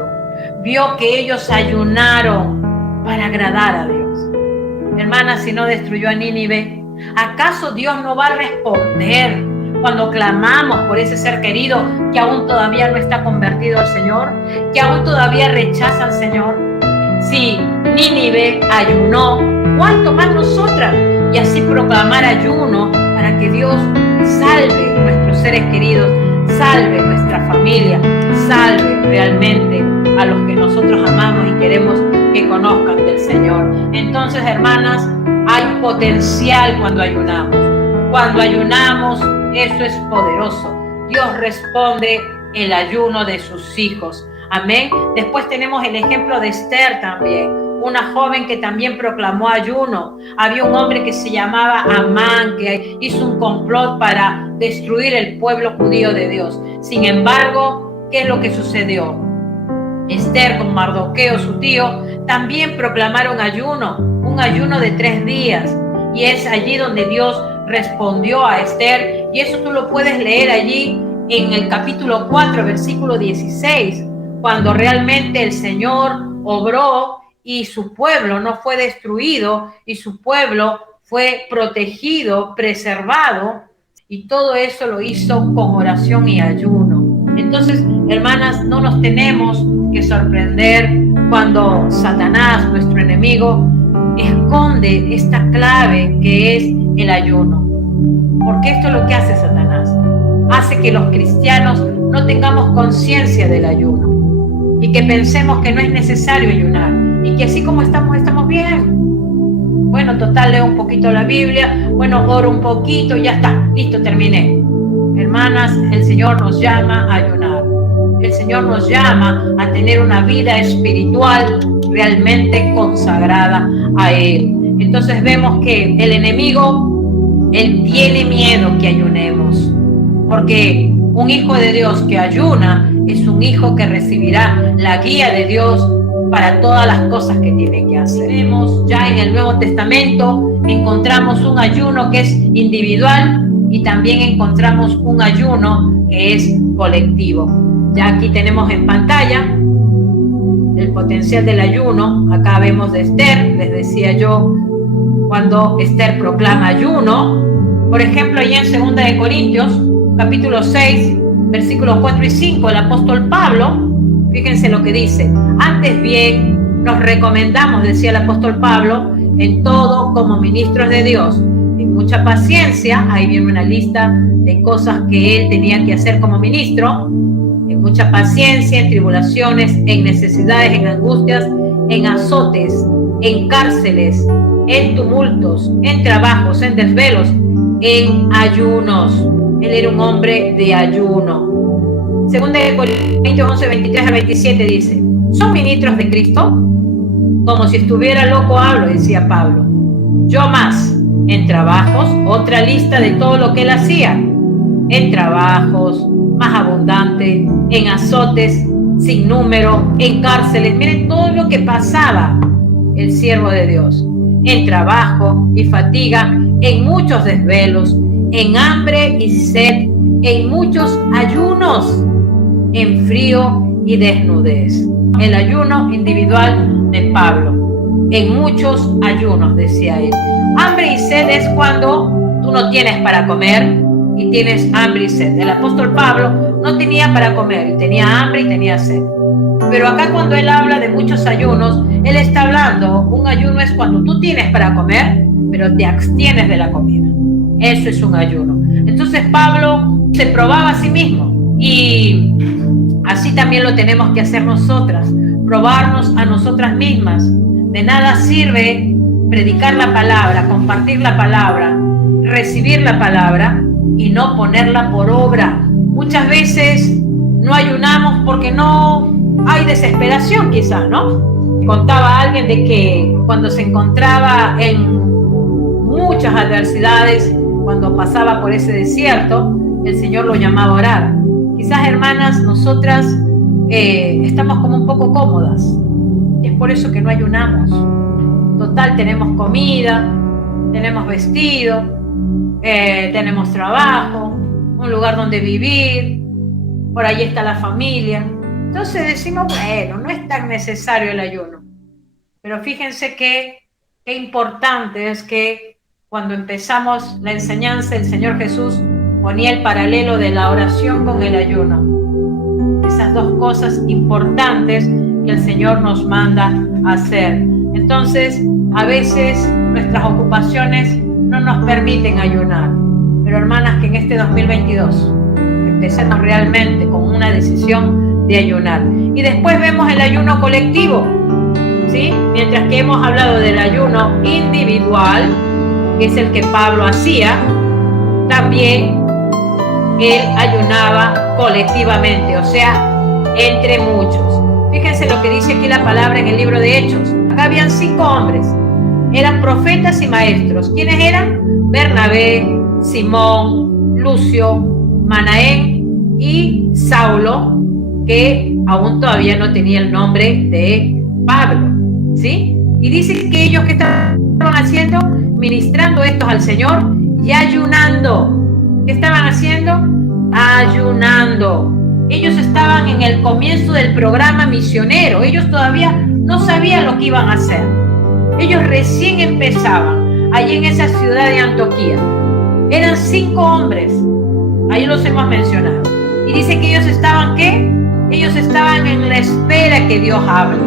Vio que ellos ayunaron para agradar a Dios. Hermanas, si no destruyó a Nínive, ¿acaso Dios no va a responder cuando clamamos por ese ser querido que aún todavía no está convertido al Señor, que aún todavía rechaza al Señor? Si Nínive ayunó, ¿cuánto más nosotras? Y así proclamar ayuno para que Dios salve a nuestros seres queridos, salve nuestra familia, salve realmente a los que nosotros amamos y queremos que conozcan del Señor. Entonces, hermanas, hay potencial cuando ayunamos. Cuando ayunamos, eso es poderoso. Dios responde el ayuno de sus hijos. Amén. Después tenemos el ejemplo de Esther también, una joven que también proclamó ayuno. Había un hombre que se llamaba Amán, que hizo un complot para destruir el pueblo judío de Dios. Sin embargo, ¿qué es lo que sucedió? Esther con Mardoqueo, su tío, también proclamaron ayuno, un ayuno de 3 días. Y es allí donde Dios respondió a Esther. Y eso tú lo puedes leer allí en el capítulo 4, versículo 16, cuando realmente el Señor obró y su pueblo no fue destruido y su pueblo fue protegido, preservado, y todo eso lo hizo con oración y ayuno. Entonces, hermanas, no nos tenemos que sorprender cuando Satanás, nuestro enemigo, esconde esta clave que es el ayuno. Porque esto es lo que hace Satanás. Hace que los cristianos no tengamos conciencia del ayuno y que pensemos que no es necesario ayunar y que así como estamos, estamos bien. Bueno, total, leo un poquito la Biblia, bueno, oro un poquito, ya está, listo, terminé. Hermanas, el Señor nos llama a ayunar. El Señor nos llama a tener una vida espiritual realmente consagrada a Él. Entonces vemos que el enemigo, él tiene miedo que ayunemos, porque un hijo de Dios que ayuna es un hijo que recibirá la guía de Dios para todas las cosas que tiene que hacer. Vemos ya en el Nuevo Testamento, encontramos un ayuno que es individual y también encontramos un ayuno que es colectivo. Ya aquí tenemos en pantalla el potencial del ayuno. Acá vemos de Esther, les decía yo, cuando Esther proclama ayuno. Por ejemplo, allá en 2 de Corintios, capítulo 6, versículos 4 y 5, el apóstol Pablo, fíjense lo que dice: antes bien nos recomendamos, decía el apóstol Pablo, en todo como ministros de Dios, en mucha paciencia. Ahí viene una lista de cosas que él tenía que hacer como ministro: en mucha paciencia, en tribulaciones, en necesidades, en angustias, en azotes, en cárceles, en tumultos, en trabajos, en desvelos, en ayunos. Él era un hombre de ayuno. 2 de Corintios 11, 23 a 27 dice: ¿son ministros de Cristo? Como si estuviera loco hablo, decía Pablo. Yo más, en trabajos, otra lista de todo lo que él hacía. En trabajos, más abundante, en azotes, sin número, en cárceles. Miren todo lo que pasaba el siervo de Dios. En trabajo y fatiga, en muchos desvelos, en hambre y sed, en muchos ayunos, en frío y desnudez. El ayuno individual de Pablo. En muchos ayunos, decía él. Hambre y sed es cuando tú no tienes para comer y tienes hambre y sed. El apóstol Pablo no tenía para comer y tenía hambre y tenía sed. Pero acá cuando él habla de muchos ayunos, él está hablando, un ayuno es cuando tú tienes para comer, pero te abstienes de la comida. Eso es un ayuno. Entonces Pablo se probaba a sí mismo y así también lo tenemos que hacer nosotras, probarnos a nosotras mismas. De nada sirve predicar la palabra, compartir la palabra, recibir la palabra y no ponerla por obra. Muchas veces no ayunamos porque no hay desesperación, quizás, ¿no? Contaba alguien de que cuando se encontraba en muchas adversidades, cuando pasaba por ese desierto, el Señor lo llamaba a orar. Quizás, hermanas, nosotras estamos como un poco cómodas. Y es por eso que no ayunamos. Total, tenemos comida, tenemos vestido, tenemos trabajo, un lugar donde vivir, por ahí está la familia. Entonces decimos, bueno, no es tan necesario el ayuno. Pero fíjense qué importante es que cuando empezamos la enseñanza, el Señor Jesús ponía el paralelo de la oración con el ayuno. Esas dos cosas importantes que el Señor nos manda a hacer. Entonces, a veces nuestras ocupaciones no nos permiten ayunar. Pero hermanas, que en este 2022 empecemos realmente con una decisión de ayunar. Y después vemos el ayuno colectivo, ¿sí? Mientras que hemos hablado del ayuno individual, que es el que Pablo hacía, también él ayunaba colectivamente, o sea, entre muchos. Fíjense lo que dice aquí la palabra en el libro de Hechos. Acá habían 5 hombres, eran profetas y maestros. ¿Quiénes eran? Bernabé, Simón, Lucio, Manaén y Saulo, que aún todavía no tenía el nombre de Pablo, ¿sí? Y dice que ellos, ¿qué estaban haciendo? Ministrando estos al Señor y ayunando. ¿Qué estaban haciendo? Ayunando. Ellos estaban en el comienzo del programa misionero. Ellos todavía no sabían lo que iban a hacer. Ellos recién empezaban allí en esa ciudad de Antioquía. Eran 5 hombres. Ahí los hemos mencionado. Y dice que ellos estaban, ¿qué? Ellos estaban en la espera que Dios hable.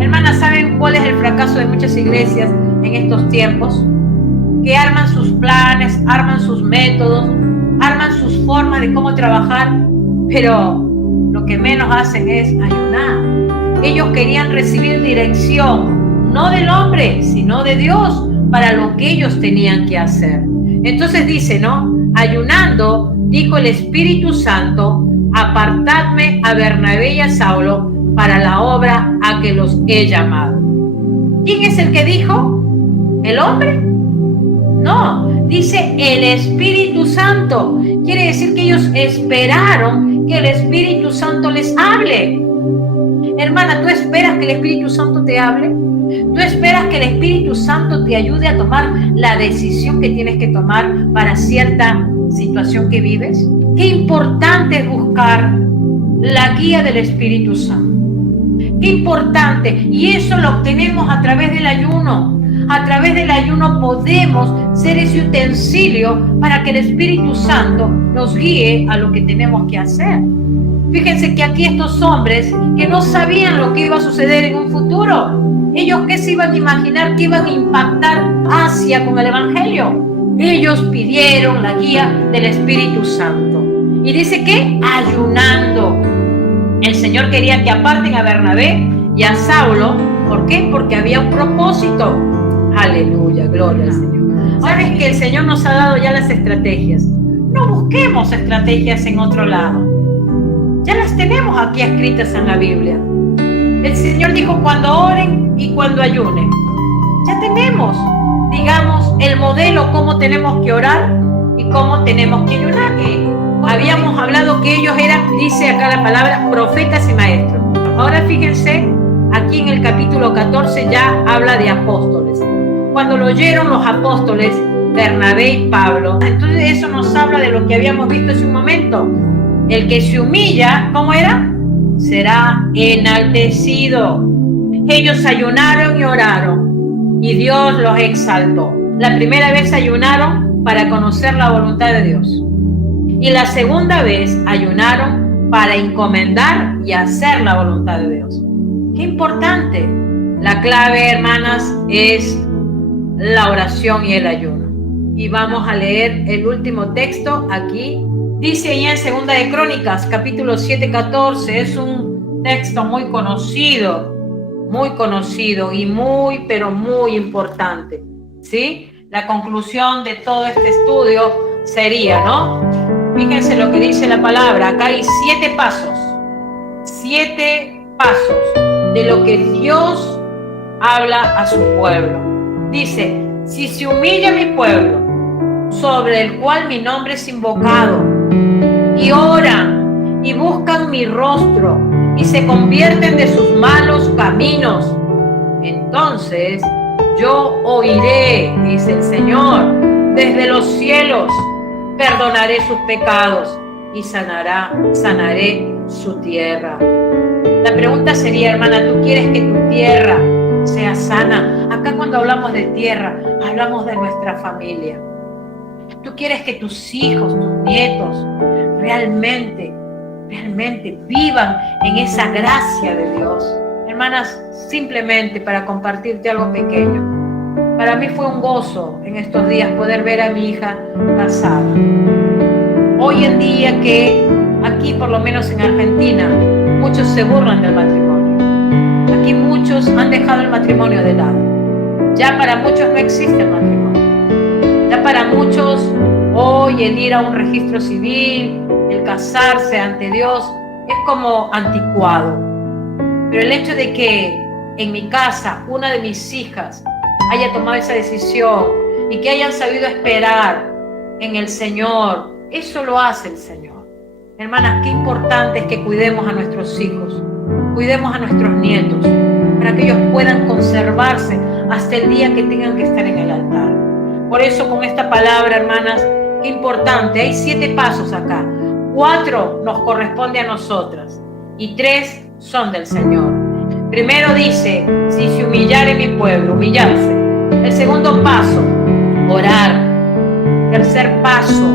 Hermanas, ¿saben cuál es el fracaso de muchas iglesias en estos tiempos? Que arman sus planes, arman sus métodos, arman sus formas de cómo trabajar, pero lo que menos hacen es ayunar. Ellos querían recibir dirección, no del hombre, sino de Dios, para lo que ellos tenían que hacer. Entonces dice, ¿no? Ayunando, dijo el Espíritu Santo, apartadme a Bernabé y a Saulo para la obra a que los he llamado. ¿Quién es el que dijo? ¿El hombre? No, dice el Espíritu Santo. Quiere decir que ellos esperaron que el Espíritu Santo les hable. Hermana, ¿tú esperas que el Espíritu Santo te hable? ¿Tú esperas que el Espíritu Santo te ayude a tomar la decisión que tienes que tomar para cierta situación que vives? Qué importante es buscar la guía del Espíritu Santo. Qué importante. Y eso lo obtenemos a través del ayuno. A través del ayuno podemos ser ese utensilio para que el Espíritu Santo nos guíe a lo que tenemos que hacer. Fíjense que aquí estos hombres que no sabían lo que iba a suceder en un futuro, ellos qué se iban a imaginar que iban a impactar Asia con el Evangelio. Ellos pidieron la guía del Espíritu Santo. Y dice que ayunando. El Señor quería que aparten a Bernabé y a Saulo. ¿Por qué? Porque había un propósito. Aleluya, gloria al Señor. ¿Sabes que el Señor nos ha dado ya las estrategias? No busquemos estrategias en otro lado. Ya las tenemos aquí escritas en la Biblia. El Señor dijo cuando oren y cuando ayunen. Ya tenemos, digamos, el modelo, cómo tenemos que orar y cómo tenemos que ayunar. Habíamos hablado que ellos eran, dice acá la palabra, profetas y maestros. Ahora fíjense, aquí en el capítulo 14 ya habla de apóstoles. Cuando lo oyeron los apóstoles, Bernabé y Pablo, entonces eso nos habla de lo que habíamos visto hace un momento. El que se humilla, ¿cómo era? Será enaltecido. Ellos ayunaron y oraron y Dios los exaltó. La primera vez ayunaron para conocer la voluntad de Dios. Y la segunda vez ayunaron para encomendar y hacer la voluntad de Dios. ¡Qué importante! La clave, hermanas, es la oración y el ayuno. Y vamos a leer el último texto aquí. Dice ahí en Segunda de Crónicas, capítulo 7, 14. Es un texto muy conocido y muy, pero muy importante, ¿sí? La conclusión de todo este estudio sería, ¿no? Fíjense lo que dice la palabra. Acá hay 7 pasos. 7 pasos de lo que Dios habla a su pueblo. Dice, si se humilla mi pueblo, sobre el cual mi nombre es invocado, y oran y buscan mi rostro y se convierten de sus malos caminos, entonces yo oiré, dice el Señor, desde los cielos, perdonaré sus pecados y sanaré su tierra. La pregunta sería, hermana, ¿tú quieres que tu tierra sea sana? Acá cuando hablamos de tierra, hablamos de nuestra familia. ¿Tú quieres que tus hijos, tus nietos, realmente vivan en esa gracia de Dios? Hermanas, simplemente para compartirte algo pequeño. Para mí fue un gozo en estos días poder ver a mi hija casada. Hoy en día que aquí, por lo menos en Argentina, muchos se burlan del matrimonio. Aquí muchos han dejado el matrimonio de lado. Ya para muchos no existe el matrimonio. Ya para muchos hoy el ir a un registro civil, el casarse ante Dios, es como anticuado. Pero el hecho de que en mi casa una de mis hijas haya tomado esa decisión y que hayan sabido esperar en el Señor, eso lo hace el Señor. Hermanas, qué importante es que cuidemos a nuestros hijos, cuidemos a nuestros nietos, para que ellos puedan conservarse hasta el día que tengan que estar en el altar. Por eso con esta palabra, hermanas, qué importante, hay 7 pasos acá. 4 nos corresponde a nosotras y 3 son del Señor. Primero dice, si se humillare mi pueblo, humillarse. El segundo paso, orar. Tercer paso,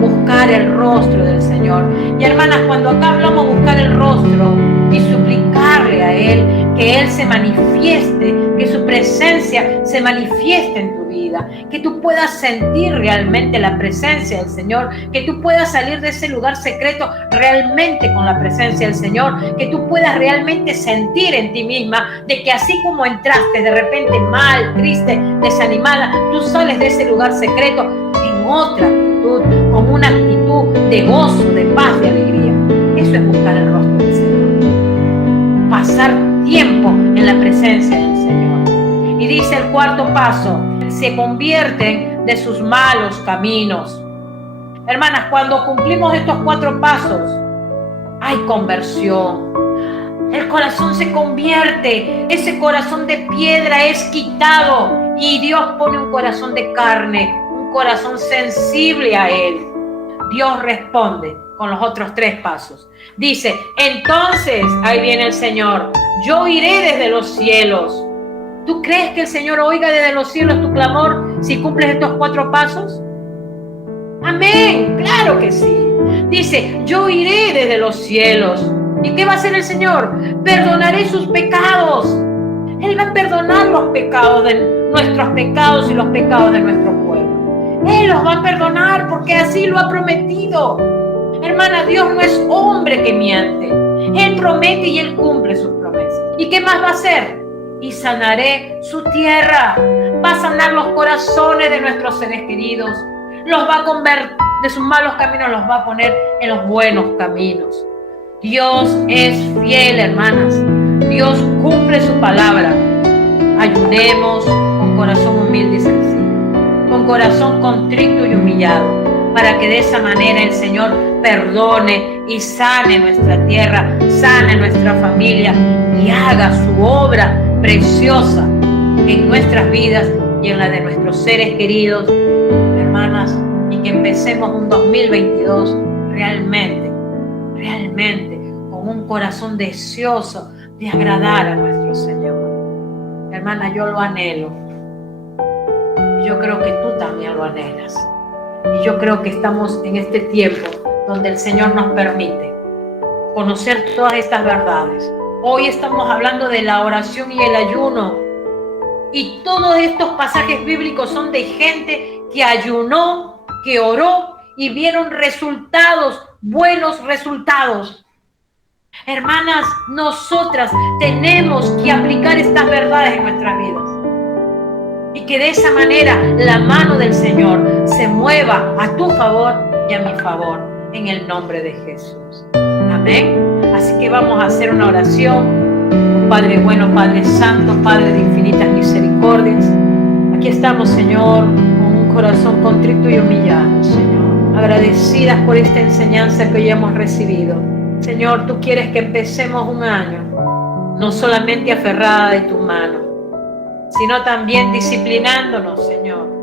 buscar el rostro del Señor. Y hermanas, cuando acá hablamos buscar el rostro y suplicarle a Él, que Él se manifieste, que su presencia se manifieste en tu vida, que tú puedas sentir realmente la presencia del Señor, que tú puedas salir de ese lugar secreto realmente con la presencia del Señor, que tú puedas realmente sentir en ti misma de que así como entraste de repente mal, triste, desanimada, tú sales de ese lugar secreto en otra actitud, con una actitud de gozo, de paz, de alegría. Eso es buscar el rostro del Señor, pasar tiempo en la presencia del Señor. Y dice el cuarto paso, se convierten de sus malos caminos. Hermanas, cuando cumplimos estos 4 pasos, hay conversión. El corazón se convierte, ese corazón de piedra es quitado y Dios pone un corazón de carne, un corazón sensible a Él. Dios responde con los otros 3 pasos. Dice, entonces, ahí viene el Señor, yo iré desde los cielos. ¿Tú crees que el Señor oiga desde los cielos tu clamor si cumples estos 4 pasos? Amén, claro que sí. Dice, yo iré desde los cielos. ¿Y qué va a hacer el Señor? Perdonaré sus pecados. Él va a perdonar los pecados de nuestros pecados y los pecados de nuestro pueblo. Él los va a perdonar porque así lo ha prometido. Hermana, Dios no es hombre que miente. Él promete y Él cumple sus promesas. ¿Y qué más va a hacer? Y sanaré su tierra. Va a sanar los corazones de nuestros seres queridos. Los va a convertir de sus malos caminos, los va a poner en los buenos caminos. Dios es fiel, hermanas. Dios cumple su palabra. Ayunemos con corazón humilde y sencillo, con corazón contrito y humillado, para que de esa manera el Señor perdone y sane nuestra tierra, sane nuestra familia y haga su obra preciosa en nuestras vidas y en la de nuestros seres queridos, hermanas, y que empecemos un 2022 realmente con un corazón deseoso de agradar a nuestro Señor. Hermana, yo lo anhelo. Yo creo que tú también lo anhelas. Y yo creo que estamos en este tiempo donde el Señor nos permite conocer todas estas verdades. Hoy estamos hablando de la oración y el ayuno. Y todos estos pasajes bíblicos son de gente que ayunó, que oró y vieron resultados, buenos resultados. Hermanas, nosotras tenemos que aplicar estas verdades en nuestras vidas. Y que de esa manera la mano del Señor se mueva a tu favor y a mi favor, en el nombre de Jesús. Amén. Así que vamos a hacer una oración. Padre bueno, Padre santo, Padre de infinitas misericordias. Aquí estamos, Señor, con un corazón contrito y humillado, Señor. agradecidas por esta enseñanza que hoy hemos recibido. Señor, tú quieres que empecemos un año, no solamente aferrada de tu mano, sino también disciplinándonos, Señor,